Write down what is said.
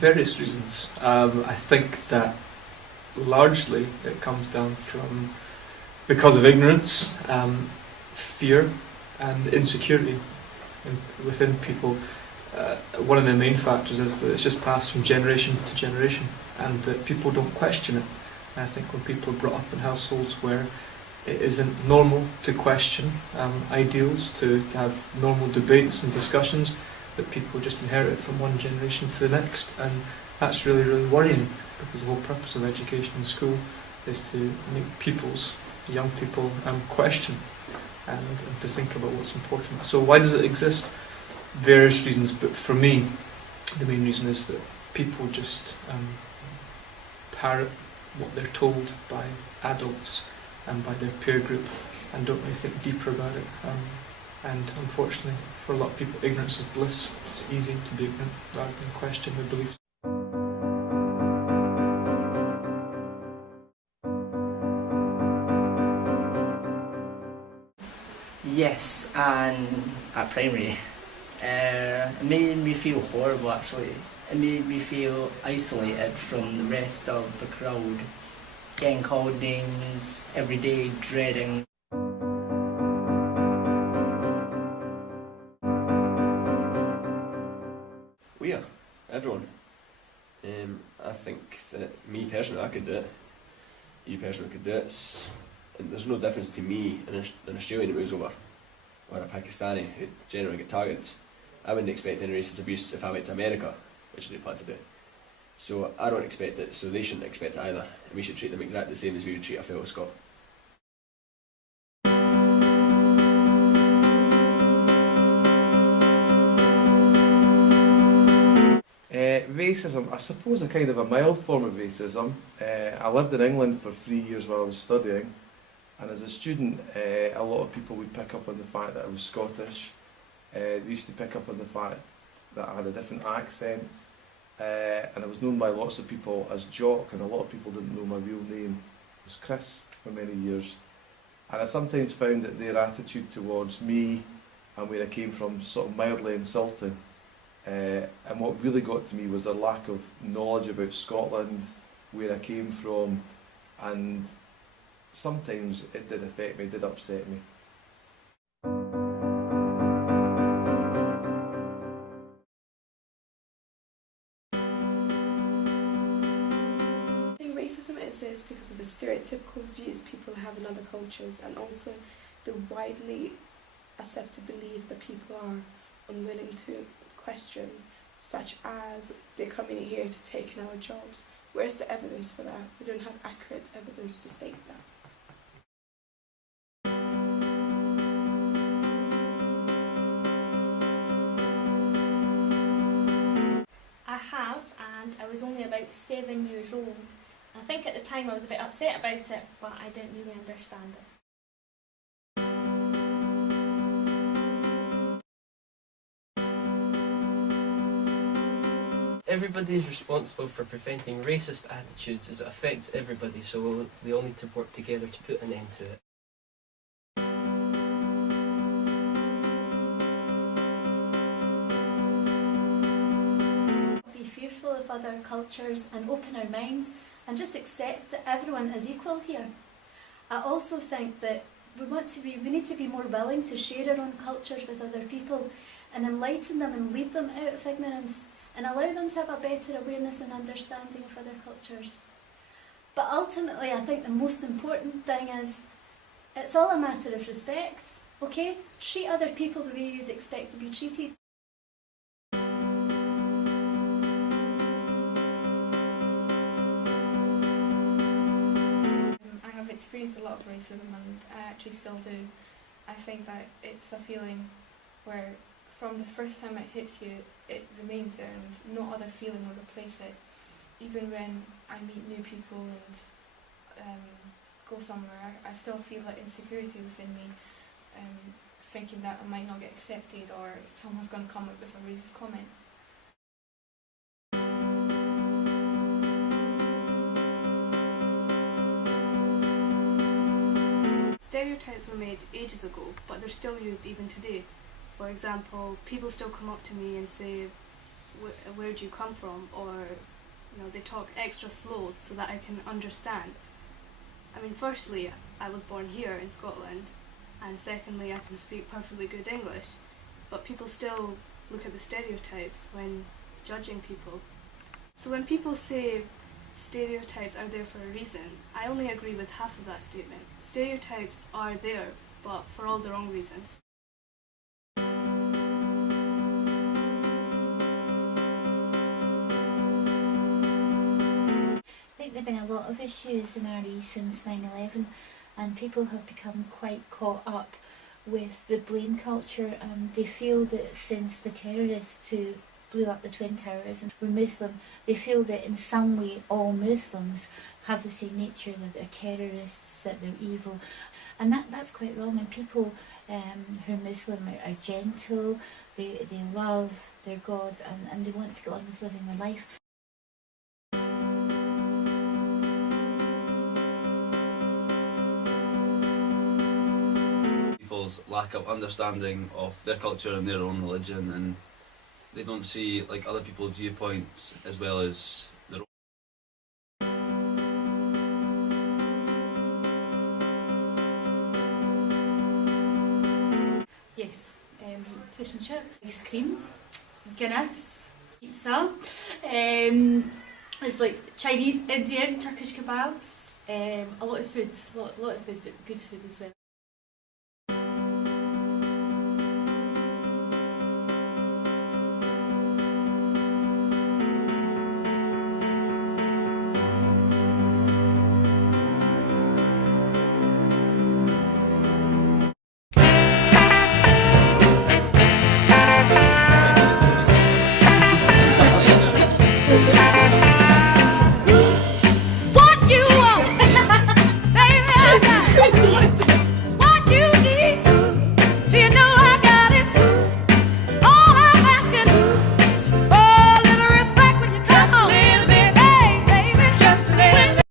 various reasons. I think that largely it comes down from because of ignorance, fear and insecurity within people. One of the main factors is that it's just passed from generation to generation and that people don't question it. And I think when people are brought up in households where it isn't normal to question ideals, to have normal debates and discussions, that people just inherit it from one generation to the next. And that's really, really worrying, because the whole purpose of education in school is to make pupils, young people, question and to think about what's important. So why does it exist? Various reasons, but for me, the main reason is that people just parrot what they're told by adults and by their peer group and don't really think deeper about it. And unfortunately, for a lot of people, ignorance is bliss. It's easy to be ignorant rather than question their beliefs. Yes, and at primary. It made me feel horrible actually. It made me feel isolated from the rest of the crowd. Getting called names every day, dreading. We are, everyone. I think that me personally, I could do it. You personally could do it. And there's no difference to me and an Australian who moves over, or a Pakistani who generally get targeted. I wouldn't expect any racist abuse if I went to America, which they plan to do. So I don't expect it, so they shouldn't expect it either. And we should treat them exactly the same as we would treat a fellow Scot. Racism, I suppose a kind of a mild form of racism. I lived in England for 3 years while I was studying, and as a student a lot of people would pick up on the fact that I was Scottish. They used to pick up on the fact that I had a different accent, and I was known by lots of people as Jock, and a lot of people didn't know my real name was Chris for many years. And I sometimes found that their attitude towards me and where I came from sort of mildly insulting. And what really got to me was a lack of knowledge about Scotland, where I came from, and sometimes it did affect me, it did upset me. Racism exists because of the stereotypical views people have in other cultures, and also the widely accepted belief that people are unwilling to question, such as they're coming here to take in our jobs. Where's the evidence for that? We don't have accurate evidence to state that. I have, and I was only about 7 years old. I think at the time I was a bit upset about it, but I didn't really understand it. Everybody is responsible for preventing racist attitudes as it affects everybody, so we all need to work together to put an end to it. Be fearful of other cultures and open our minds and just accept that everyone is equal here. I also think that we need to be more willing to share our own cultures with other people and enlighten them and lead them out of ignorance, and allow them to have a better awareness and understanding of other cultures. But ultimately, I think the most important thing is, it's all a matter of respect, okay? Treat other people the way you'd expect to be treated. I have experienced a lot of racism, and I actually still do. I think that it's a feeling where from the first time it hits you, it remains there, and no other feeling will replace it. Even when I meet new people and go somewhere, I still feel that insecurity within me, thinking that I might not get accepted or someone's going to come up with a racist comment. Stereotypes were made ages ago, but they're still used even today. For example, people still come up to me and say, where do you come from, or they talk extra slow so that I can understand. I mean, firstly, I was born here in Scotland, and secondly, I can speak perfectly good English, but people still look at the stereotypes when judging people. So when people say stereotypes are there for a reason, I only agree with half of that statement. Stereotypes are there, but for all the wrong reasons. I think there have been a lot of issues in RE since 9/11, and people have become quite caught up with the blame culture, and they feel that since the terrorists who blew up the Twin Towers and were Muslim, they feel that in some way all Muslims have the same nature, that they're terrorists, that they're evil, and that's quite wrong. And people who are Muslim are gentle, they love their God, and they want to get on with living their life. People's lack of understanding of their culture and their own religion, and they don't see like other people's viewpoints as well as their own. Yes, fish and chips, ice cream, Guinness, pizza. There's like Chinese, Indian, Turkish kebabs. A lot of food, but good food as well.